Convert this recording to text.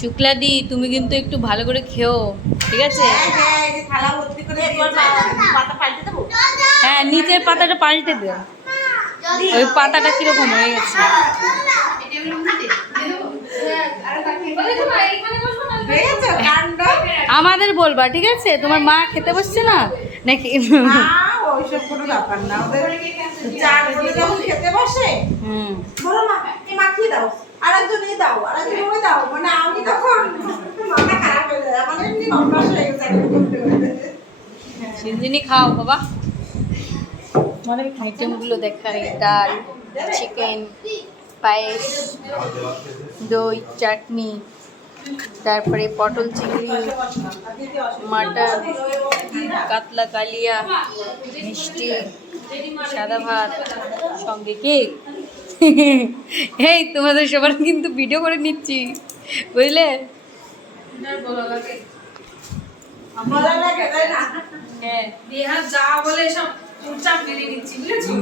শুক্লাদি তুমি কিন্তু একটু ভালো করে খেও, ঠিক আছে? হ্যাঁ, নিচের পাতাটা পাল্টে দে। ওই পাতাটা কিরকম হয়ে গেছে। আমাদের বলবা, ঠিক আছে? তোমার মা খেতে বসছে না নাকি? ওইসব কোনো ব্যাপার না, ওদের চার বলে যখন খেতে বসে বলো না মাখিয়ে দাও, আরেকজনই দাও, আরেকজনই দাও, মানে আমি তখন মাথা খারাপ হয়ে যায়, আমার এমনি অভ্যাস হয়ে গেছে সিনজিনি খাও বাবা। মানে আইটেমগুলো দেখাই, ডাল, চিকেন, পায়েস, দই, চাটনি, তারপরে পটল চিংড়ি, মাটন, কাতলা কালিয়া, মিষ্টি, সাদা ভাত, সঙ্গে কেক। এই তোমাদের সবার কিন্তু ভিডিও করে নিচ্ছি, বুঝলে? হ্যাঁ, যা বলে সব চুপচাপ মেনে নিচ্ছি, বুঝেছো?